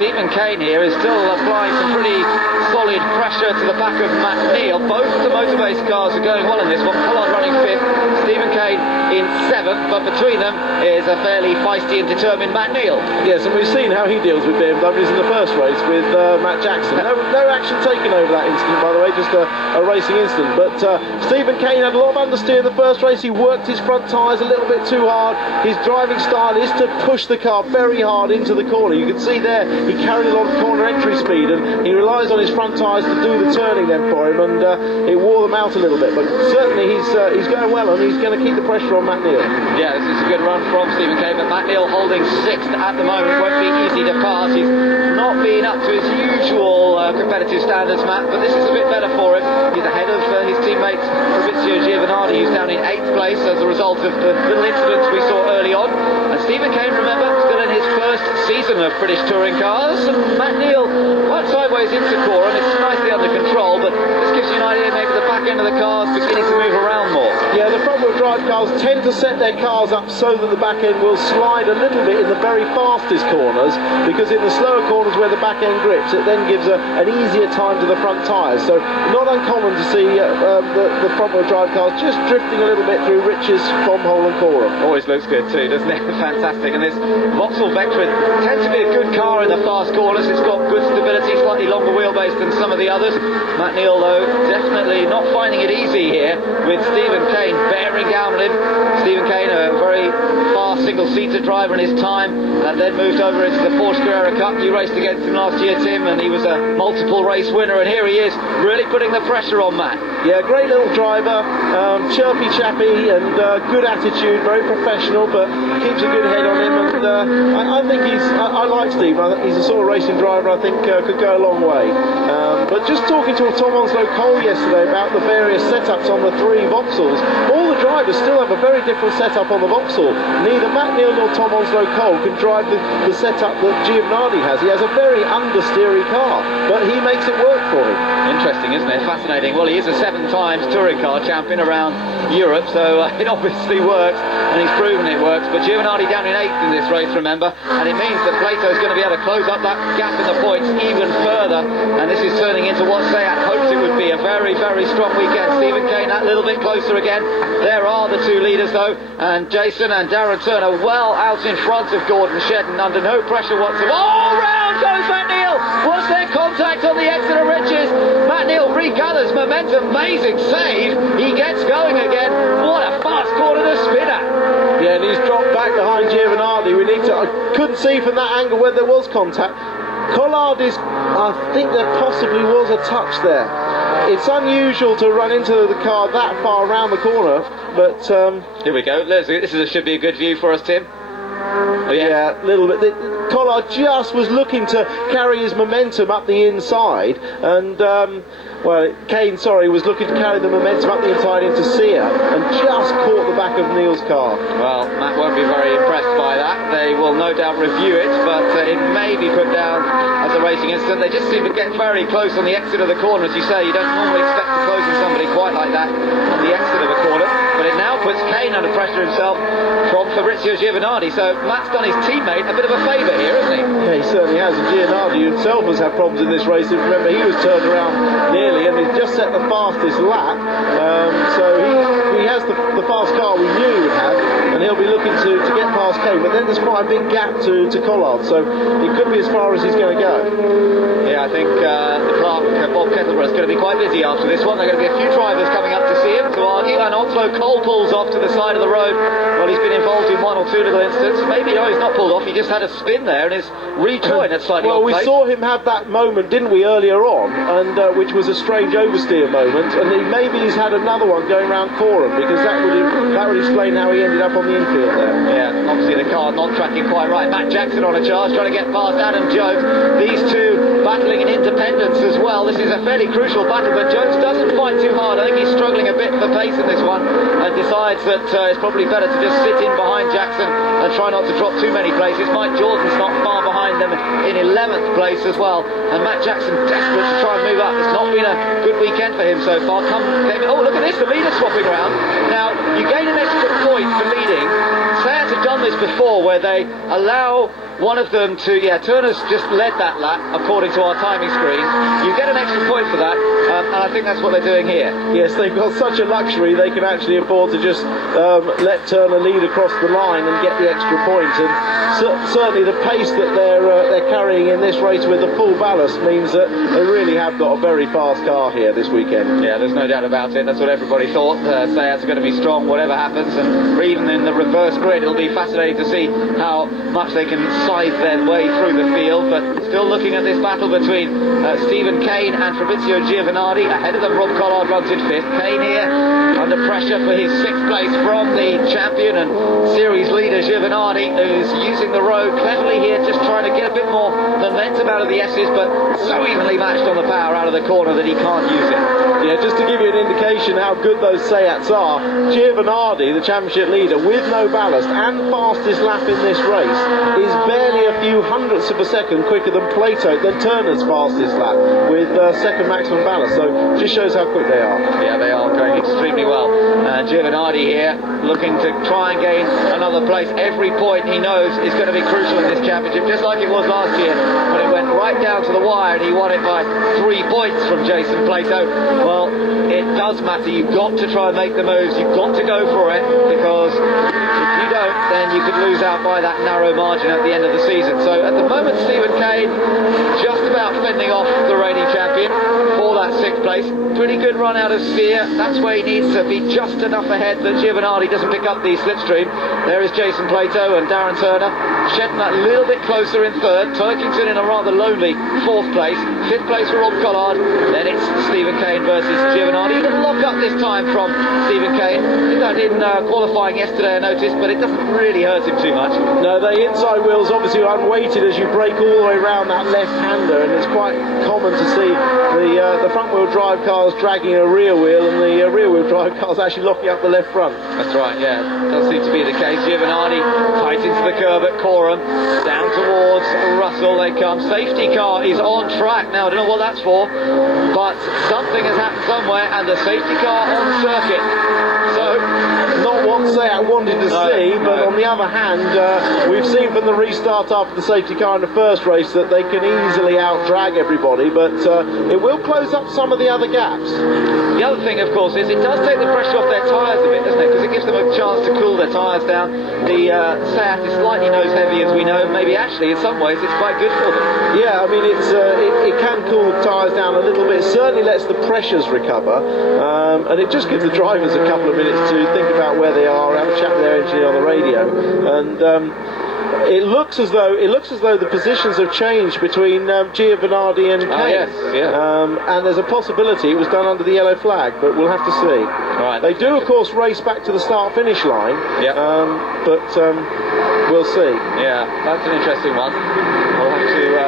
Stephen Kane here is still applying some pretty solid pressure to the back of Matt Neal. Both of the motor-based cars are going well in this one. Pollard running 5th, Stephen Kane in 7th, but between them is a fairly feisty and determined Matt Neal. Yes, and we've seen how he deals with BMWs in the first race with Matt Jackson. No action taken over that incident, by the way, just a racing incident. But Stephen Kane had a lot of understeer in the first race. He worked his front tyres a little bit too hard. His driving style is to push the car very hard into the corner. You can see there he carried a lot of corner entry speed, and he relies on his front tyres to do the turning then for him, and it wore them out a little bit. But certainly he's going well, and he's going to keep the pressure on Matt Neal. Yeah, this is a good run from Stephen Kane, but Matt Neal holding 6th at the moment. Won't be easy to pass. He's not been up to his usual competitive standards, Matt, but this is a bit better for him. He's ahead of his teammate Fabrizio Giovanardi, who's down in 8th place as a result of the little incidents we saw early on. And Stephen Kane, remember, still in his first season of British touring cars. And Matt Neal went sideways into Cora, and it's nicely under control, but this gives you an idea maybe the back end of the car's beginning to move around more. Yeah, the front-wheel drive cars tend to set their cars up so that the back end will slide a little bit in the very fastest corners, because in the slower corners where the back end grips, it then gives an easier time to the front tyres. So not uncommon to see the front-wheel drive cars just drifting a little bit through Rich's, Bombhole and Cora. Always looks good too, doesn't it? Fantastic. And this Vauxhall Vectra tends to be a good car in the fast corners. It's got good stability, slightly longer wheelbase than some of the others. Matt Neal, though, definitely not finding it easy here, with Stephen Kane bearing down on him. Stephen Kane, a very fast single-seater driver in his time, and then moved over into the Porsche Carrera Cup. You raced against him last year, Tim, and he was a multiple race winner, and here he is, really putting the pressure on Matt. Yeah, great little driver, chirpy chappy, and good attitude, very professional, but keeps a good head on him, and I think I like Steve. I think he's a sort of racing driver I think could go a long way. But just talking to Tom Onslow Cole yesterday about the various setups on the 3 Vauxhalls, all the drivers still have a very different setup on the Vauxhall. Neither Matt Neal nor Tom Onslow Cole can drive the setup that Giovanardi has. He has a very understeery car, but he makes it work for him. Interesting, isn't it? Fascinating. Well, he is a 7 times touring car champion around Europe, so it obviously works, and he's proven it works. But Giovanardi down in 8th in this race, remember, and it means that Plato's going to be able to close up that gap in the points even further, and this is turning into what Seat hopes it would be, a very, very strong weekend. Stephen Kane that little bit closer again. There are the 2 leaders, though, and Jason and Darren Turner well out in front of Gordon Shedden under no pressure whatsoever. All round goes Matt Neal! Was there contact on the exit of Riches? Matt Neal regathers momentum, amazing save. He gets going again. What a fast corner to spin at. Yeah, and he's dropped back behind Giovanardi. I couldn't see from that angle whether there was contact. Collard I think there possibly was a touch there. It's unusual to run into the car that far around the corner, but here we go. Should be a good view for us, Tim. Oh, yeah, a little bit. Collard just was looking to carry his momentum up the inside, and Kane, was looking to carry the momentum up the inside into Sia, and just caught the back of Neal's car. Well, Matt won't be very impressed by that. They will no doubt review it, but it may be put down as a racing incident. They just seem to get very close on the exit of the corner. As you say, you don't normally expect to close on somebody quite like that on the exit of a corner, but it now puts Kane under pressure himself from Fabrizio Giovanardi. So Matt's done his teammate a bit of a favour here, hasn't he? Yeah, he certainly has. And Giovanardi himself has had problems in this race. If you remember, he was turned around nearly, and he's just set the fastest lap. So he has the fast car we knew he would have, and he'll be looking to get past Kane. But then there's quite a big gap to Collard, so it could be as far as he's going to go. Yeah, I think the clerk, Bob Kettleborough, is going to be quite busy after this one. There are going to be a few drivers coming up to see him, to argue, and Onslow Cole pulls off to the side of the road. Well, he's been involved in 1 or 2 little incidents. Maybe he's not pulled off, he just had a spin there and is rejoined at slightly odd place. Well, we saw him have that moment, didn't we, earlier on, and which was a strange oversteer moment, and maybe he's had another one going around Coram, because that would explain how he ended up on the infield there. Yeah, obviously the car not tracking quite right. Matt Jackson on a charge, trying to get past Adam Jones. These 2 battling in independence as well. This is a fairly crucial battle, but Jones doesn't fight too hard. I think he's struggling a bit for pace in this one, and decides that it's probably better to just sit in behind Jackson and try not to drop too many places. Mike Jordan's not far behind them in 11th place as well, and Matt Jackson desperate to try and move up. It's not been a good weekend for him so far. Oh, look at this, the leader swapping around. Now, you gain an extra point for leading. Seat have done done this before where they allow one of them to, Turner's just led that lap according to our timing screen. You get an extra point for that, and I think that's what they're doing here. Yes, they've got such a luxury, they can actually afford to just let Turner lead across the line and get the extra point. And certainly the pace that they're carrying in this race with the full ballast means that they really have got a very fast car here this weekend. Yeah, there's no doubt about it. That's what everybody thought. Seat's going to be strong, whatever happens, and even in the reverse grid, it'll be fascinating to see how much they can scythe their way through the field. But still looking at this battle between Stephen Kane and Fabrizio Giovanardi. Ahead of them, Rob Collard runs in fifth. Kane here under pressure for his sixth place from the champion and series leader Giovanardi, who's using the road cleverly here, just trying to get a bit more momentum out of the S's, but so evenly matched on the power out of the corner that he can't use it. Yeah, just to give you an indication how good those Seats are, Giovanardi, the championship leader, with no ballast and fastest lap in this race, is barely a few hundredths of a second quicker than Turner's fastest lap with second maximum ballast. So just shows how quick they are. Yeah, they are going extremely well. Giovanardi here looking to try and gain another place. Every point he knows is going to be crucial in this championship, just like it was last year when it went right down to the wire and he won it by 3 points from Jason Plato. Well, it does matter. You've got to try and make the moves. You've got to go for it, because if you don't, then you could lose out by that narrow margin at the end of the season. So at the moment, Stephen Kane just about fending off the reigning champion for that 6th place. Pretty good run out of Sphere. That's where he needs to be, just enough ahead that Giovanardi doesn't pick up the slipstream. There is Jason Plato and Darren Turner. Shetton a little bit closer in 3rd. Turkington in a rather lonely 4th place. 5th place for Rob Collard. Then it's Stephen Kane versus Giovanardi. Even lock up this time from Stephen Kane. Did that in qualifying yesterday, I noticed, but it doesn't really hurt him too much. No, the inside wheels obviously are unweighted as you brake all the way around that left-hander, and it's quite common to see the front-wheel drive cars dragging a rear wheel and the rear-wheel drive cars actually locking up the left front. That's right, yeah. Does seem to be the case. Giovanardi tight into the curb at Coram. Down towards Russell they come. Safety car is on track now. I don't know what that's for, but something has happened somewhere, and the safety car on circuit. So, not what Seat wanted to see, but on the other hand, we've seen from the restart after the safety car in the first race that they can easily out-drag everybody, but it will close up some of the other gaps. The other thing, of course, is it does take the pressure off their tyres a bit, doesn't it? Because it gives them a chance to cool their tyres down. The Seat is slightly nose heavy, as we know. Maybe actually, in some ways, it's quite good for them. Yeah, I mean, it can cool the tyres down a little bit. It certainly lets the pressures recover, and it just gives the drivers a couple of minutes to think about where they are, have a chat with their engineer on the radio, and it looks as though the positions have changed between Giovanardi and Kane. Yes, yeah. And there's a possibility it was done under the yellow flag, but we'll have to see. Right. They do, of course, race back to the start-finish line. Yeah. But we'll see. Yeah, that's an interesting one. We'll have to